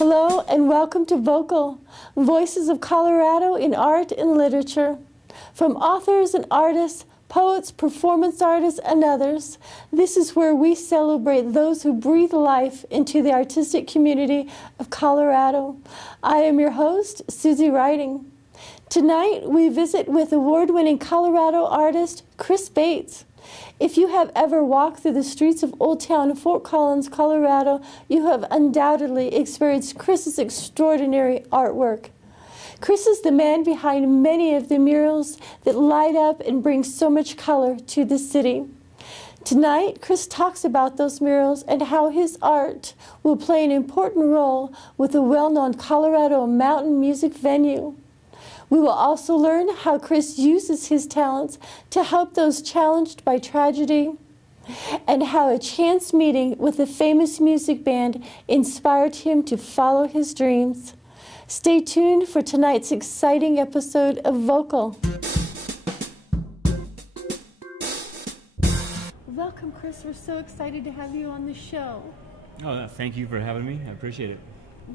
Hello and welcome to V.O.C.A.L, Voices of Colorado in Art and Literature. From authors and artists, poets, performance artists, and others, this is where we celebrate those who breathe life into the artistic community of Colorado. I am your host, Suzy Riding. Tonight, we visit with award-winning Colorado artist Chris Bates. If you have ever walked through the streets of Old Town Fort Collins, Colorado, you have undoubtedly experienced Chris's extraordinary artwork. Chris is the man behind many of the murals that light up and bring so much color to the city. Tonight, Chris talks about those murals and how his art will play an important role with the well-known Colorado mountain music venue. We will also learn how Chris uses his talents to help those challenged by tragedy, and how a chance meeting with a famous music band inspired him to follow his dreams. Stay tuned for tonight's exciting episode of V.O.C.A.L. Welcome, Chris. We're so excited to have you on the show. Oh, thank you for having me. I appreciate it.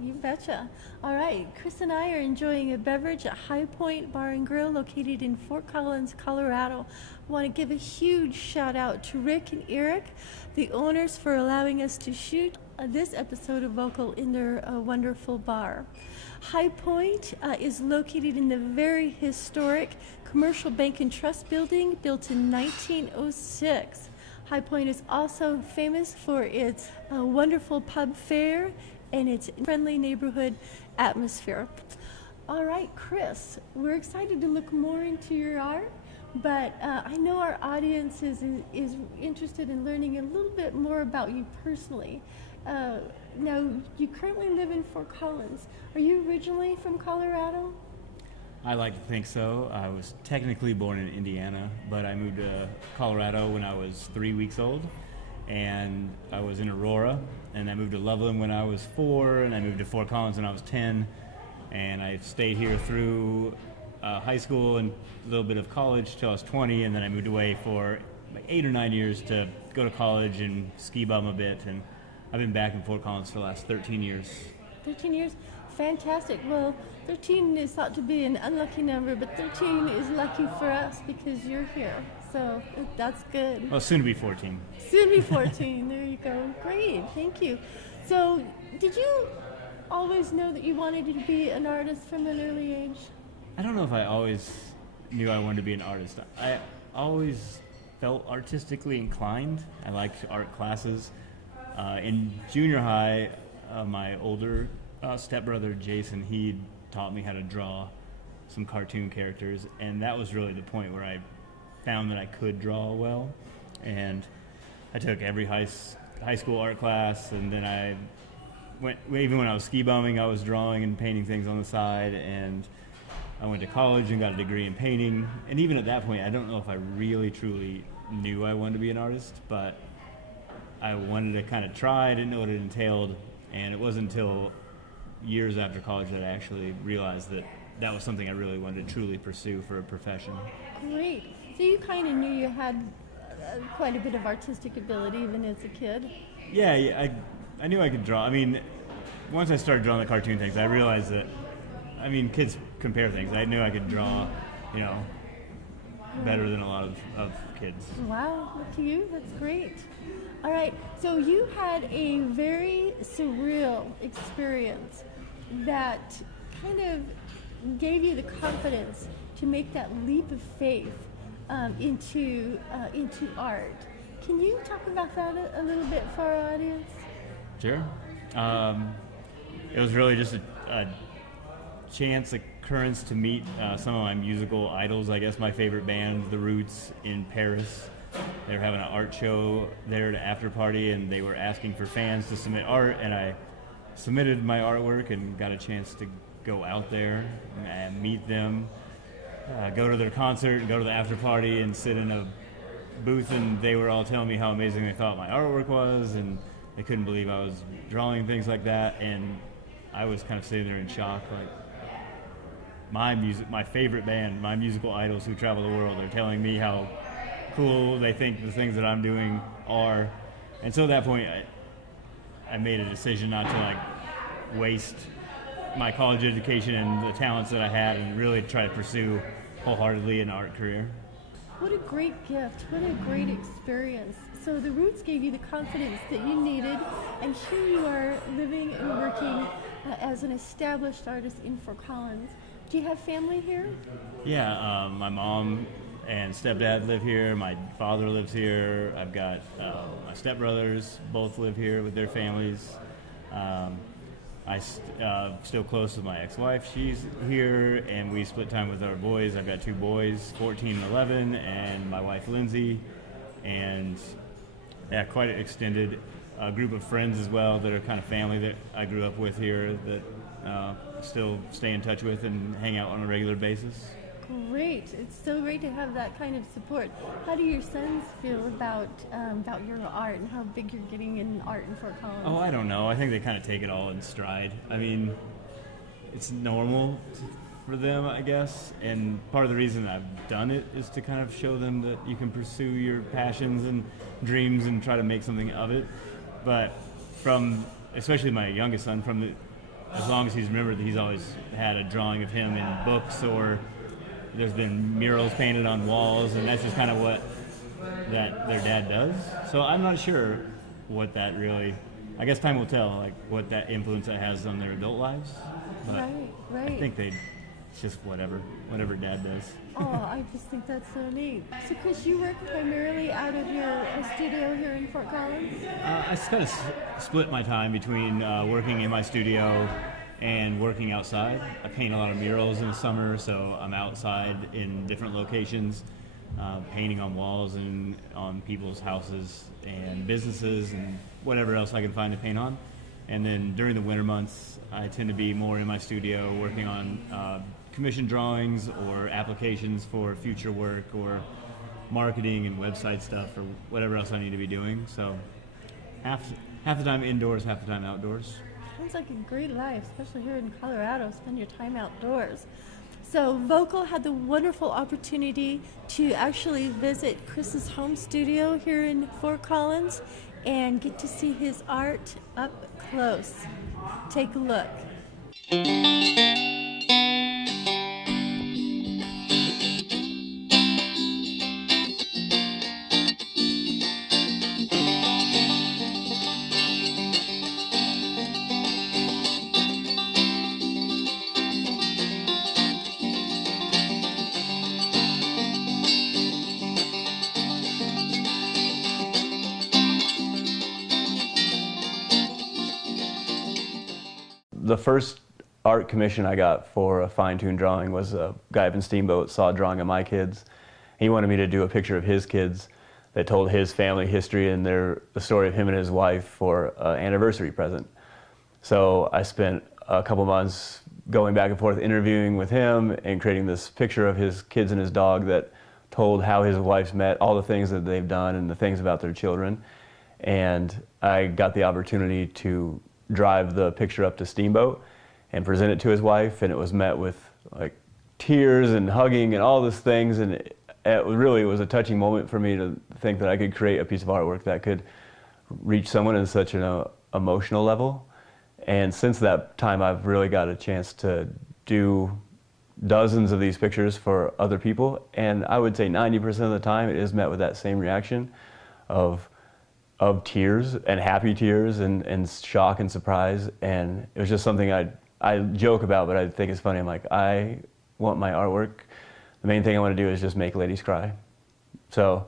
You betcha. All right, Chris and I are enjoying a beverage at High Point Bar and Grill located in Fort Collins, Colorado. I want to give a huge shout out to Rick and Eric, the owners, for allowing us to shoot this episode of V.O.C.A.L in their wonderful bar. High Point is located in the very historic Commercial Bank and Trust building built in 1906. High Point is also famous for its wonderful pub fare and its friendly neighborhood atmosphere. All right, Chris, we're excited to look more into your art, but I know our audience is interested in learning a little bit more about you personally. Now, you currently live in Fort Collins. Are you originally from Colorado? I like to think so. I was technically born in Indiana, but I moved to Colorado when I was 3 weeks old, and I was in Aurora, and I moved to Loveland when I was 4, and I moved to Fort Collins when I was 10, and I stayed here through high school and a little bit of college till I was 20, and then I moved away for like 8 or 9 years to go to college and ski bum a bit, and I've been back in Fort Collins for the last 13 years. 13 years? Fantastic. Well, 13 is thought to be an unlucky number, but 13 is lucky for us because you're here. So that's good. Well, soon to be 14. Soon to be 14. There you go. Great. Thank you. So did you always know that you wanted to be an artist from an early age? I don't know if I always knew I wanted to be an artist. I always felt artistically inclined. I liked art classes. In junior high, my older stepbrother Jason, he taught me how to draw some cartoon characters, and that was really the point where I found that I could draw well. And I took every high school art class, and then I went, even when I was ski bumming, I was drawing and painting things on the side, and I went to college and got a degree in painting. And even at that point, I don't know if I really truly knew I wanted to be an artist, but I wanted to kind of try. I didn't know what it entailed, and it wasn't until years after college that I actually realized that that was something I really wanted to truly pursue for a profession. Great. So you kind of knew you had quite a bit of artistic ability even as a kid? Yeah, I knew I could draw. I mean, once I started drawing the cartoon things, I realized that, I mean, kids compare things. I knew I could draw, better than a lot of kids. Wow, look to you. That's great. All right, so you had a very surreal experience that kind of gave you the confidence to make that leap of faith into art. Can you talk about that a little bit for our audience? Sure. It was really just a chance occurrence to meet some of my musical idols. I guess my favorite band, The Roots, in Paris. They were having an art show there at an after party, and they were asking for fans to submit art, and I submitted my artwork and got a chance to go out there and meet them, go to their concert and go to the after party and sit in a booth, and they were all telling me how amazing they thought my artwork was, and they couldn't believe I was drawing things like that, and I was kind of sitting there in shock, like, my favorite band, my musical idols who travel the world are telling me how cool they think the things that I'm doing are. And so at that point, I made a decision not to waste my college education and the talents that I had and really try to pursue wholeheartedly an art career. What a great gift. What a great experience. So the roots gave you the confidence that you needed, and here you are living and working as an established artist in Fort Collins. Do you have family here? Yeah, my mom and stepdad live here. My father lives here. I've got my stepbrothers both live here with their families. Still close with my ex-wife. She's here, and we split time with our boys. I've got two boys, 14 and 11, and my wife Lindsay, and quite an extended group of friends as well that are kind of family that I grew up with here that still stay in touch with and hang out on a regular basis. Great. It's so great to have that kind of support. How do your sons feel about your art and how big you're getting in art in Fort Collins? Oh, I don't know. I think they kind of take it all in stride. I mean, it's normal for them, I guess. And part of the reason I've done it is to kind of show them that you can pursue your passions and dreams and try to make something of it. But especially my youngest son, as long as he's remembered, he's always had a drawing of him in books, or there's been murals painted on walls, and that's just kind of what their dad does. So I'm not sure what that really, I guess time will tell, like what that influence that has on their adult lives. But right. I think it's just whatever dad does. Oh, I just think that's so neat. So Chris, you work primarily out of your studio here in Fort Collins? I kind of split my time between working in my studio and working outside. I paint a lot of murals in the summer, so I'm outside in different locations, painting on walls and on people's houses and businesses and whatever else I can find to paint on. And then during the winter months, I tend to be more in my studio working on commission drawings or applications for future work or marketing and website stuff or whatever else I need to be doing. So half the time indoors, half the time outdoors. Sounds like a great life, especially here in Colorado. Spend your time outdoors. So V.O.C.A.L had the wonderful opportunity to actually visit Chris's home studio here in Fort Collins and get to see his art up close. Take a look. The first art commission I got for a fine-tuned drawing was a guy up in Steamboat saw a drawing of my kids. He wanted me to do a picture of his kids that told his family history and the story of him and his wife for an anniversary present. So I spent a couple months going back and forth interviewing with him and creating this picture of his kids and his dog that told how his wife's met, all the things that they've done and the things about their children. And I got the opportunity to drive the picture up to Steamboat and present it to his wife, and it was met with like tears and hugging and all these things, and it was a touching moment for me to think that I could create a piece of artwork that could reach someone in such an emotional level. And since that time, I've really got a chance to do dozens of these pictures for other people, and I would say 90% of the time it is met with that same reaction of tears and happy tears and shock and surprise. And it was just something I joke about, but I think it's funny. I'm like, I want my artwork, the main thing I want to do is just make ladies cry. So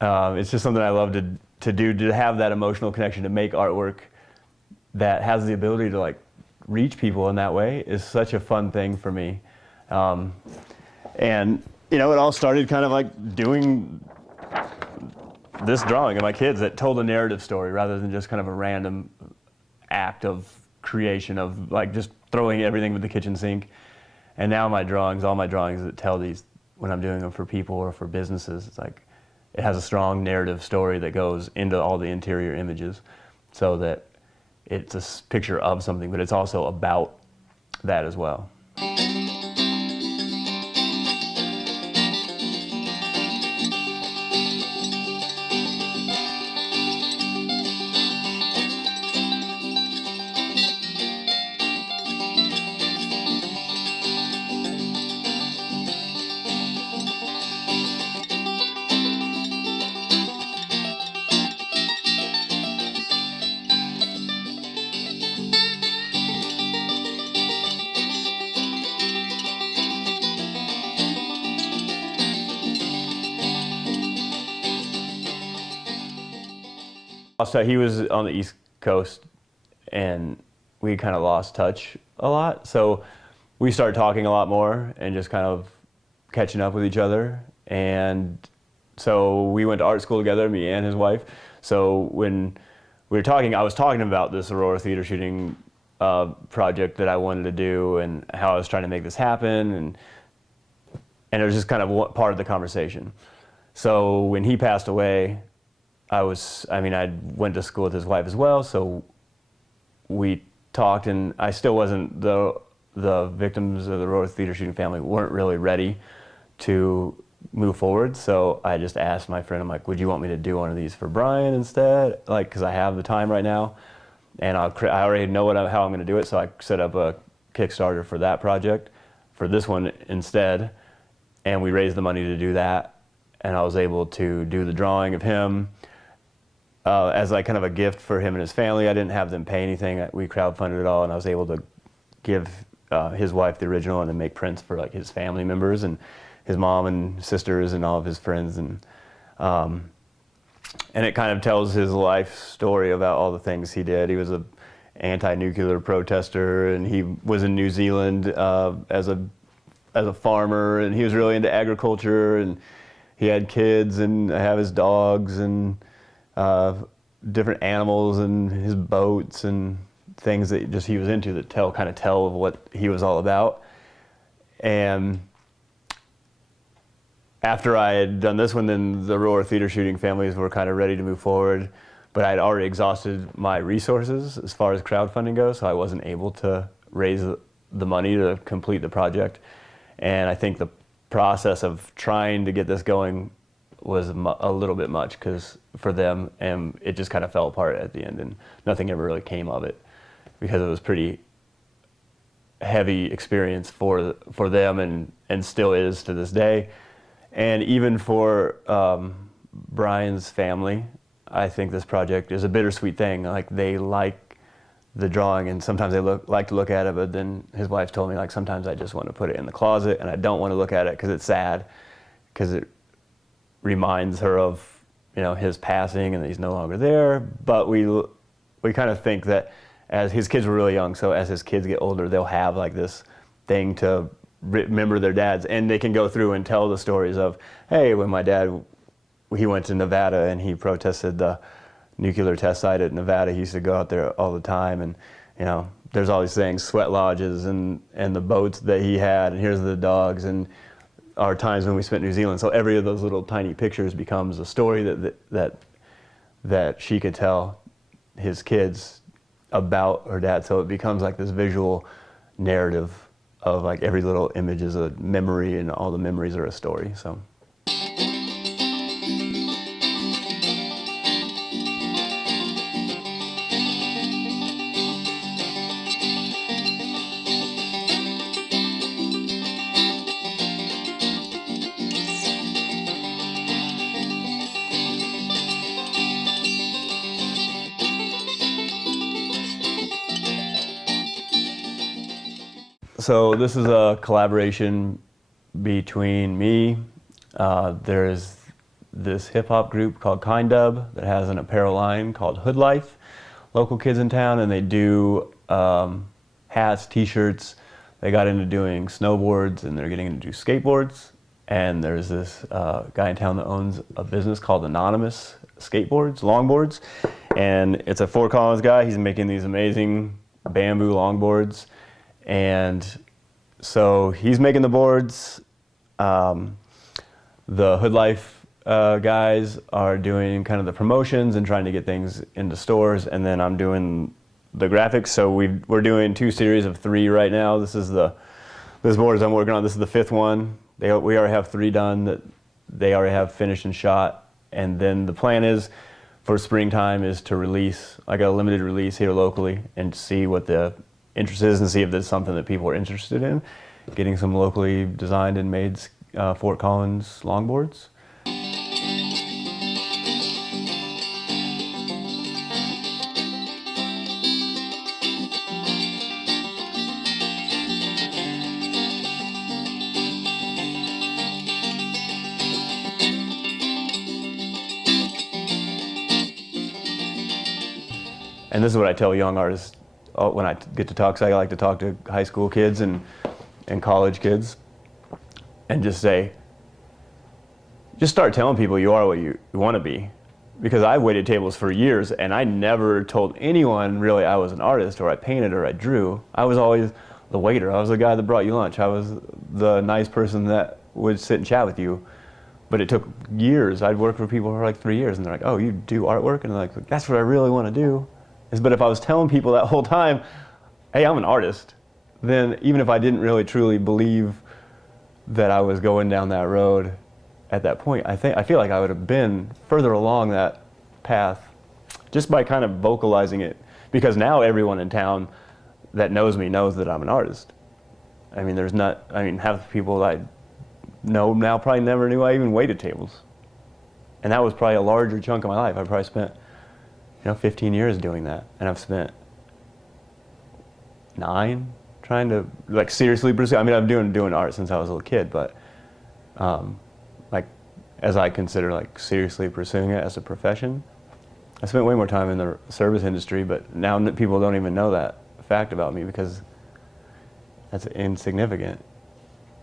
it's just something I love to do, to have that emotional connection, to make artwork that has the ability to like reach people in that way is such a fun thing for me. And you know, it all started kind of like doing this drawing of my kids that told a narrative story rather than just kind of a random act of creation of like just throwing everything with the kitchen sink. And now my drawings, all my drawings that tell these, when I'm doing them for people or for businesses, it's like it has a strong narrative story that goes into all the interior images, so that it's a picture of something, but it's also about that as well. So he was on the East Coast, and we kind of lost touch a lot. So we started talking a lot more and just kind of catching up with each other. And so we went to art school together, me and his wife. So when we were talking, I was talking about this Aurora theater shooting project that I wanted to do and how I was trying to make this happen. And it was just kind of part of the conversation. So when he passed away, I went to school with his wife as well, so we talked, and I still wasn't, the victims of the Aurora theater shooting family weren't really ready to move forward, so I just asked my friend, I'm like, would you want me to do one of these for Brian instead? Like, because I have the time right now, and I already know how I'm going to do it, so I set up a Kickstarter for that project, for this one instead, and we raised the money to do that, and I was able to do the drawing of him as like kind of a gift for him and his family. I didn't have them pay anything. We crowdfunded it all, and I was able to give his wife the original and then make prints for like his family members and his mom and sisters and all of his friends. And it kind of tells his life story about all the things he did. He was a anti-nuclear protester, and he was in New Zealand as a farmer, and he was really into agriculture, and he had kids and have his dogs and different animals and his boats and things that just he was into that kind of tell of what he was all about. And after I had done this one, then the Aurora theater shooting families were kind of ready to move forward, but I had already exhausted my resources as far as crowdfunding goes, so I wasn't able to raise the money to complete the project. And I think the process of trying to get this going was a little bit much for them, and it just kind of fell apart at the end, and nothing ever really came of it because it was pretty heavy experience for them, and still is to this day. And even for Brian's family, I think this project is a bittersweet thing. Like, they like the drawing, and sometimes they like to look at it, but then his wife told me, like, sometimes I just want to put it in the closet, and I don't want to look at it because it's sad, because it reminds her of, his passing and that he's no longer there. But we kind of think that as his kids were really young, so as his kids get older, they'll have like this thing to remember their dads, and they can go through and tell the stories of, hey, when my dad, he went to Nevada and he protested the nuclear test site at Nevada, he used to go out there all the time, and there's all these things, sweat lodges and the boats that he had, and here's the dogs, and our times when we spent in New Zealand. So every of those little tiny pictures becomes a story that she could tell his kids about her dad. So it becomes like this visual narrative of like every little image is a memory, and all the memories are a story. So. So this is a collaboration between me. There's this hip hop group called Kind Dub that has an apparel line called Hood Life, local kids in town, and they do hats, t-shirts. They got into doing snowboards, and they're getting into do skateboards. And there's this guy in town that owns a business called Anonymous Skateboards, longboards. And it's a Fort Collins guy. He's making these amazing bamboo longboards. And so he's making the boards. The Hood Life guys are doing kind of the promotions and trying to get things into stores, and then I'm doing the graphics. So we're doing 2 series of 3 right now. This board I'm working on. This is the 5th one. We already have 3 done that they already have finished and shot, and then the plan is for springtime is to release like a limited release here locally and see what the interest is, and see if there's something that people are interested in, getting some locally designed and made Fort Collins longboards. And this is what I tell young artists when I get to talk, 'cause I like to talk to high school kids and college kids, and just say, just start telling people you are what you want to be. Because I waited tables for years, and I never told anyone really I was an artist, or I painted, or I drew. I was always the waiter. I was the guy that brought you lunch. I was the nice person that would sit and chat with you. But it took years. I'd worked for people for like 3 years, and they're like, oh, you do artwork? And they're like, that's what I really want to do. But if I was telling people that whole time, hey, I'm an artist, then even if I didn't really truly believe that I was going down that road at that point, I feel like I would have been further along that path just by kind of vocalizing it. Because now everyone in town that knows me knows that I'm an artist. I mean, half the people I know now probably never knew I even waited tables. And that was probably a larger chunk of my life. I probably spent 15 years doing that. And I've spent 9 trying to like seriously pursue. I mean, I've been doing art since I was a little kid, but like as I consider like seriously pursuing it as a profession, I spent way more time in the service industry, but now people don't even know that fact about me because that's insignificant.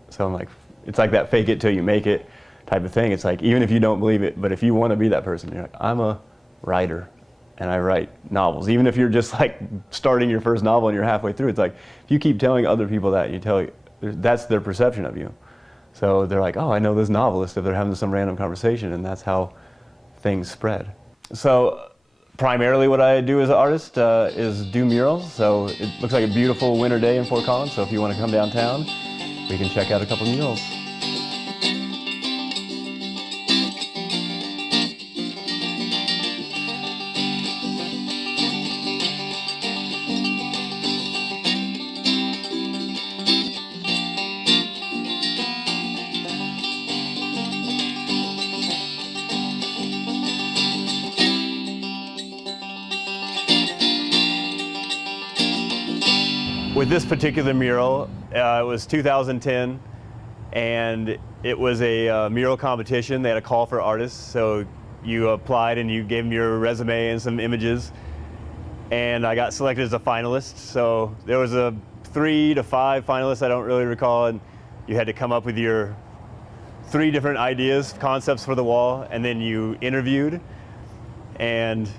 So I'm like, it's like that fake it till you make it type of thing. It's like, even if you don't believe it, but if you want to be that person, you're like, I'm a writer and I write novels. Even if you're just like starting your first novel and you're halfway through, it's like, if you keep telling other people that, that's their perception of you. So they're like, oh, I know this novelist, if they're having some random conversation, and that's how things spread. So primarily what I do as an artist is do murals. So it looks like a beautiful winter day in Fort Collins, so if you want to come downtown, we can check out a couple murals. With this particular mural, it was 2010, and it was a mural competition. They had a call for artists, so you applied and you gave them your resume and some images, and I got selected as a finalist. So there was 3 to 5 finalists, I don't really recall, and you had to come up with your 3 different ideas, concepts for the wall, and then you interviewed. And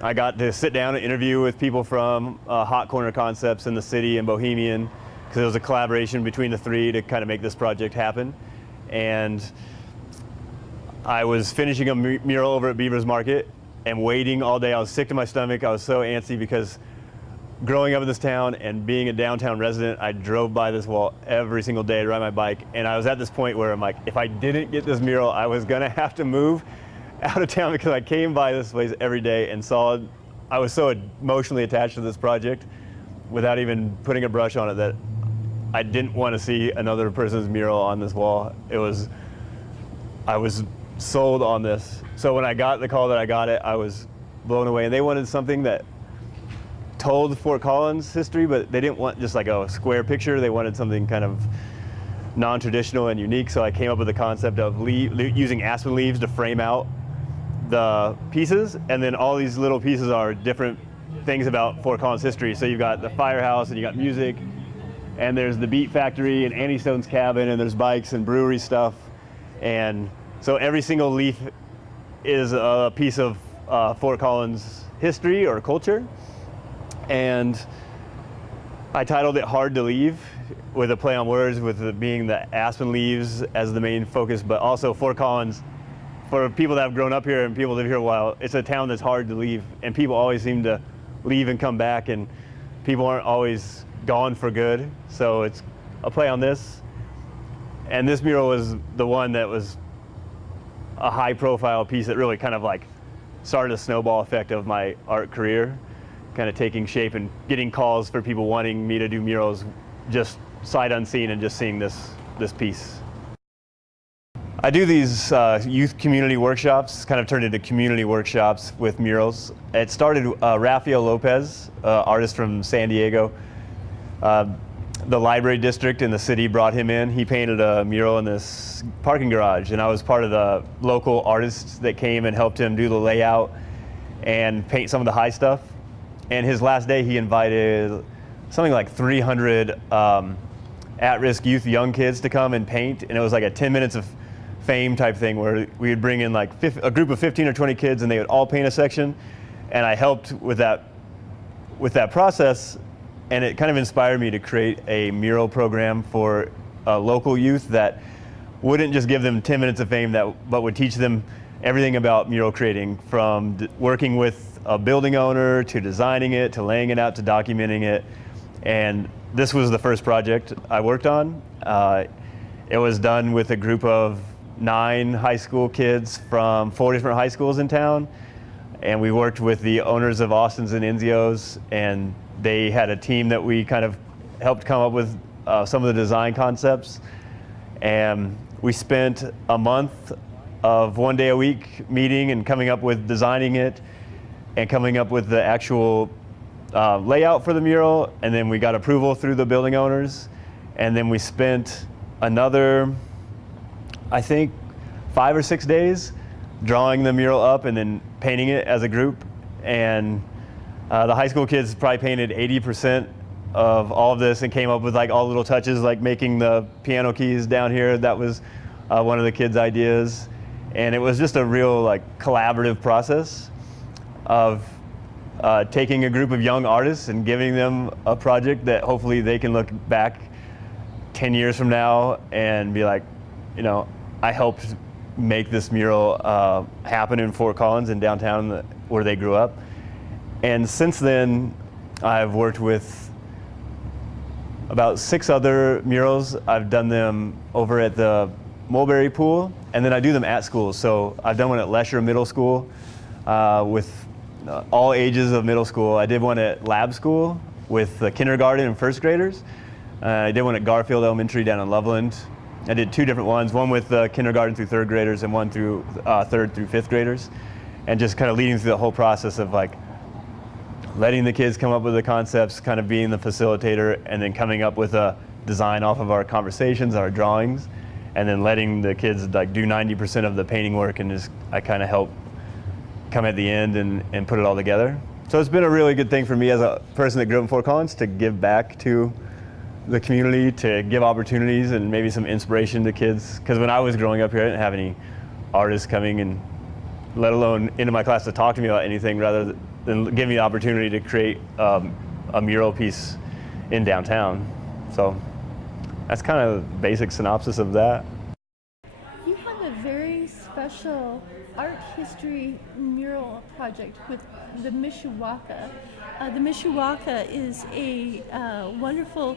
I got to sit down and interview with people from Hot Corner Concepts in the city and Bohemian, because it was a collaboration between the 3 to kind of make this project happen. And I was finishing a mural over at Beaver's Market and waiting all day. I was sick to my stomach. I was so antsy because growing up in this town and being a downtown resident, I drove by this wall every single day to ride my bike. And I was at this point where I'm like, if I didn't get this mural, I was gonna have to move out of town, because I came by this place every day and saw, I was so emotionally attached to this project without even putting a brush on it that I didn't want to see another person's mural on this wall. I was sold on this. So when I got the call that I got it, I was blown away. And they wanted something that told Fort Collins history, but they didn't want just like a square picture. They wanted something kind of non-traditional and unique. So I came up with the concept of using aspen leaves to frame out the pieces, and then all these little pieces are different things about Fort Collins history. So you've got the firehouse, and you got music, and there's the Beat Factory and Annie Stone's cabin, and there's bikes and brewery stuff. And so every single leaf is a piece of Fort Collins history or culture. And I titled it Hard to Leave, with a play on words, with it being the aspen leaves as the main focus, but also Fort Collins. For people that have grown up here and people live here a while, it's a town that's hard to leave, and people always seem to leave and come back, and people aren't always gone for good. So it's a play on this. And this mural was the one that was a high profile piece that really kind of like started a snowball effect of my art career, kind of taking shape and getting calls for people wanting me to do murals just sight unseen, and just seeing this piece. I do these youth community workshops, kind of turned into community workshops with murals. It started Rafael Lopez, artist from San Diego. The library district in the city brought him in. He painted a mural in this parking garage, and I was part of the local artists that came and helped him do the layout and paint some of the high stuff. and his last day he invited something like 300 at-risk youth young kids to come and paint, and it was like a 10 minutes of fame type thing where we would bring in like a group of 15 or 20 kids and they would all paint a section, and I helped with that process, and it kind of inspired me to create a mural program for local youth that wouldn't just give them 10 minutes of fame, but would teach them everything about mural creating, from working with a building owner to designing it to laying it out to documenting it. And this was the first project I worked on. It was done with a group of 9 high school kids from 4 different high schools in town, and we worked with the owners of Austin's and Enzio's, and they had a team that we kind of helped come up with some of the design concepts. And we spent a month of 1 day a week meeting and coming up with designing it and coming up with the actual layout for the mural, and then we got approval through the building owners, and then we spent another, I think, 5 or 6 days drawing the mural up and then painting it as a group. And the high school kids probably painted 80% of all of this and came up with like all little touches, like making the piano keys down here. That was one of the kids' ideas. And it was just a real like collaborative process of taking a group of young artists and giving them a project that hopefully they can look back 10 years from now and be like, you know, I helped make this mural happen in Fort Collins in downtown where they grew up. And since then, I've worked with about 6 other murals. I've done them over at the Mulberry Pool, and then I do them at schools. So I've done one at Lesher Middle School with all ages of middle school. I did one at Lab School with the kindergarten and first graders. I did one at Garfield Elementary down in Loveland. I did 2 different ones, one with kindergarten through 3rd graders and one through 3rd through 5th graders. And just kind of leading through the whole process of like letting the kids come up with the concepts, kind of being the facilitator, and then coming up with a design off of our conversations, our drawings, and then letting the kids like do 90% of the painting work, and just I kind of help come at the end and put it all together. So it's been a really good thing for me as a person that grew up in Fort Collins to give back to the community, to give opportunities and maybe some inspiration to kids. Because when I was growing up here, I didn't have any artists coming and let alone into my class to talk to me about anything, rather than give me the opportunity to create a mural piece in downtown. So that's kind of the basic synopsis of that. You have a very special art history mural project with the Mishawaka. The Mishawaka is a wonderful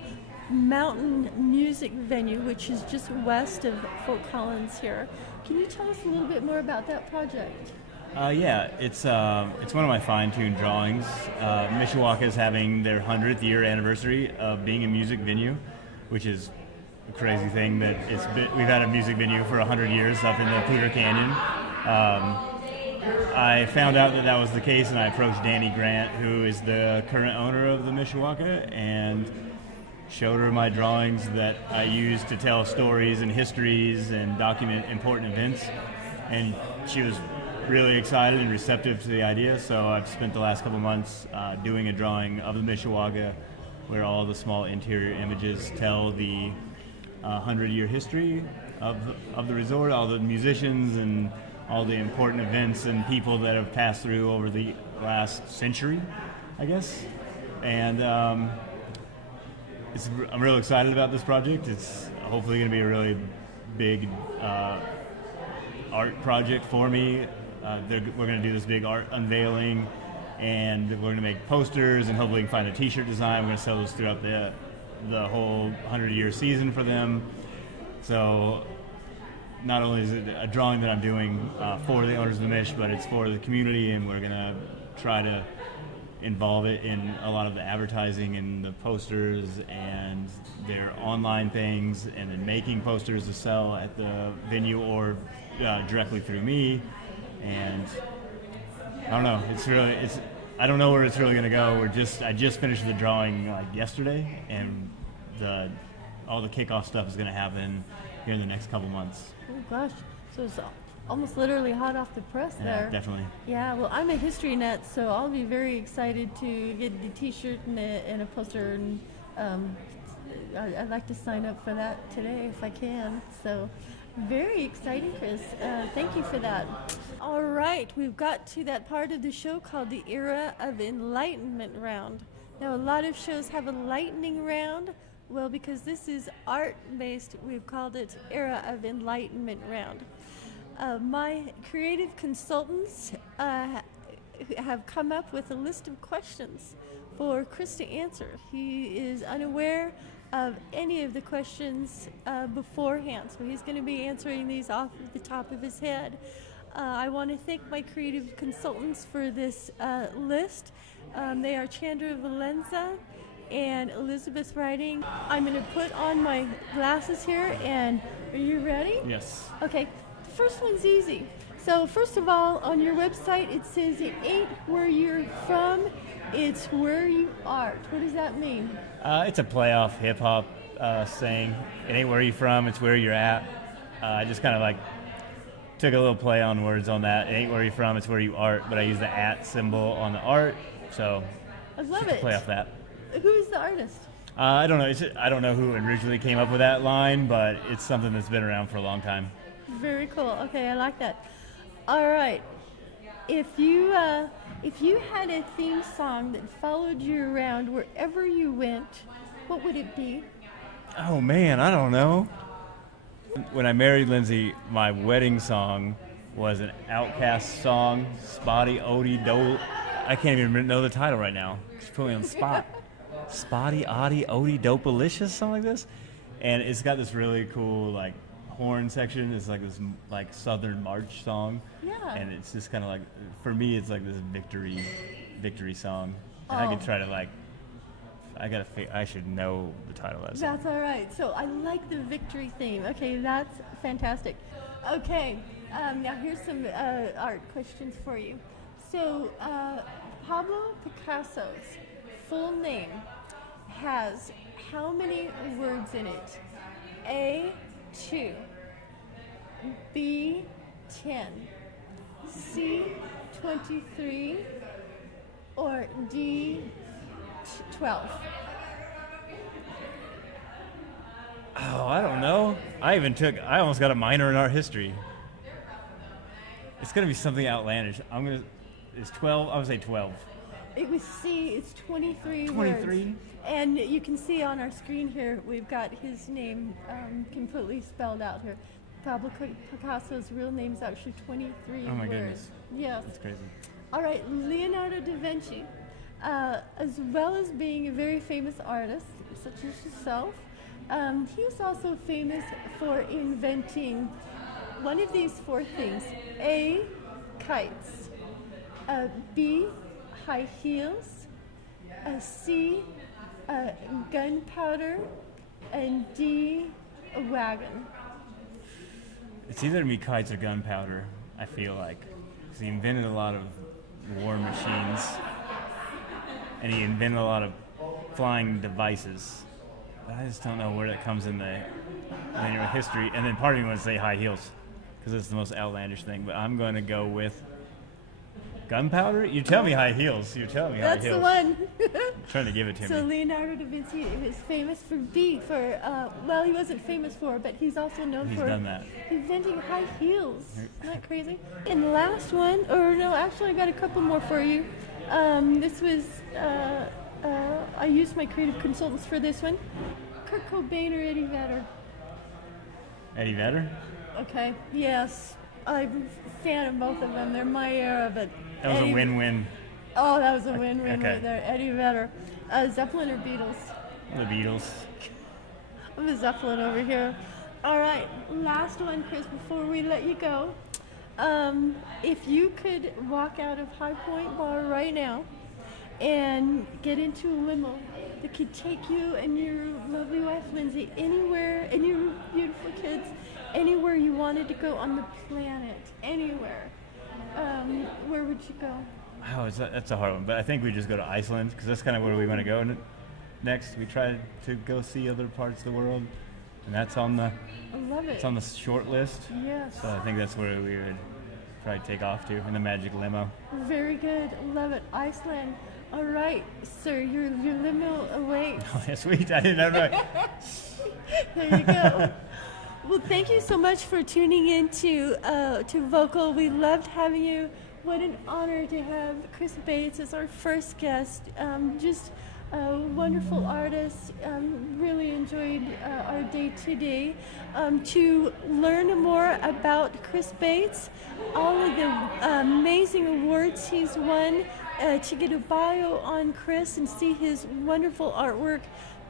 mountain music venue which is just west of Fort Collins here. Can you tell us a little bit more about that project? Yeah, it's one of my fine-tuned drawings. Mishawaka is having their 100th year anniversary of being a music venue, which is a crazy thing that we've had a music venue for 100 years up in the Poudre Canyon. I found out that was the case, and I approached Danny Grant, who is the current owner of the Mishawaka, and showed her my drawings that I use to tell stories and histories and document important events. And she was really excited and receptive to the idea, so I've spent the last couple months doing a drawing of the Mishawaka where all the small interior images tell the 100-year history of the resort, all the musicians and all the important events and people that have passed through over the last century, I guess. And I'm real excited about this project. It's hopefully going to be a really big art project for me. We're going to do this big art unveiling, and we're going to make posters, and hopefully we can find a t-shirt design. We're going to sell those throughout the whole 100-year season for them. So not only is it a drawing that I'm doing for the owners of the Mish, but it's for the community, and we're going to try to involve it in a lot of the advertising and the posters and their online things, and then making posters to sell at the venue or directly through me. And I don't know, I don't know where it's really going to go. I just finished the drawing like yesterday, and all the kickoff stuff is going to happen here in the next couple months. Oh gosh, so it's almost literally hot off the press there. Definitely. Yeah, well, I'm a history nut, so I'll be very excited to get the T-shirt and a poster, and I'd like to sign up for that today if I can. So, very exciting, Chris. Thank you for that. All right, we've got to that part of the show called the Era of Enlightenment round. Now, a lot of shows have a lightning round. Well, because this is art-based, we've called it Era of Enlightenment round. My creative consultants have come up with a list of questions for Chris to answer. He is unaware of any of the questions beforehand, so he's going to be answering these off the top of his head. I want to thank my creative consultants for this list. They are Chandra Valenza and Elizabeth Writing. I'm going to put on my glasses here, and are you ready? Yes. Okay. First one's easy. So first of all, on your website it says it ain't where you're from, it's where you art. What does that mean? It's a play off hip hop saying. It ain't where you're from, it's where you're at. I just kind of like took a little play on words on that. It ain't where you're from, it's where you art. But I use the at symbol on the art, so I love just it. play off that. Who's the artist? I don't know. I don't know who originally came up with that line, but it's something that's been around for a long time. Very cool. Okay, I like that. All right. If you had a theme song that followed you around wherever you went, what would it be? Oh man, I don't know. When I married Lindsay, my wedding song was an Outkast song, Spotty Odie Do. I can't even know the title right now. She put me on the spot. Spotty Odie Odie Dopalicious, something like this. And it's got this really cool like horn section. It's like this like Southern March song. Yeah. And it's just kind of like, for me, it's like this victory song. And I could try to like, I should know the title of that song. That's all right. So I like the victory theme. Okay, that's fantastic. Okay, now here's some art questions for you. So Pablo Picasso's full name has how many words in it? A, 2, B, 10, C, 23, or D, 12? Oh, I don't know. I almost got a minor in art history. It's going to be something outlandish. It's 12. I would say 12. It was C. It's 23 words. 23? And you can see on our screen here, we've got his name completely spelled out here. Pablo Picasso's real name is actually 23 words. Oh my goodness. Yes. That's crazy. All right, Leonardo da Vinci, as well as being a very famous artist, such as yourself, he was also famous for inventing one of these 4 things. A, kites. B, high heels. C, gunpowder. And D, a wagon. It's either me kites or gunpowder, I feel like. 'Cause he invented a lot of war machines. And he invented a lot of flying devices. But I just don't know where that comes in the linear history. And then part of me wants to say high heels, because it's the most outlandish thing. But I'm going to go with gunpowder? You tell me high heels. You tell me high That's heels. the one. I'm trying to give it to So me. Leonardo da Vinci is famous for well, he wasn't famous for, but he's also known He's for done that. inventing high heels. Isn't that crazy? And the last one, or no, actually I got a couple more for you. This was, I used my creative consultants for this one. Kurt Cobain or Eddie Vedder? Eddie Vedder? Okay, yes. I'm a fan of both of them. They're my era, but That was Eddie- a win-win. Oh, that was a win-win Okay. right there. Eddie Vedder. Zeppelin or Beatles? The Beatles. I'm a Zeppelin over here. All right, last one, Chris, before we let you go. If you could walk out of High Point Bar right now and get into a limo that could take you and your lovely wife, Lindsay, anywhere, and your beautiful kids, anywhere you wanted to go on the planet, anywhere, where would you go? Oh, that's a hard one. But I think we just go to Iceland, because that's kind of where we want to go next. We try to go see other parts of the world. and that's on the I love it. it's on the short list. Yes. So I think that's where we would probably take off to in the magic limo. Very good. Love it. Iceland. All right, sir, your limo awaits. Oh, yeah, sweet. I didn't know right. There you go. Well, thank you so much for tuning in to V.O.C.A.L. We loved having you. What an honor to have Chris Bates as our first guest. Just a wonderful artist. Really enjoyed our day today. To learn more about Chris Bates, all of the amazing awards he's won, to get a bio on Chris and see his wonderful artwork,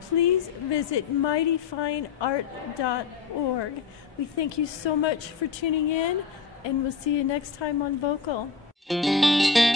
please visit mightyfineart.org. We thank you so much for tuning in, and we'll see you next time on V.O.C.A.L.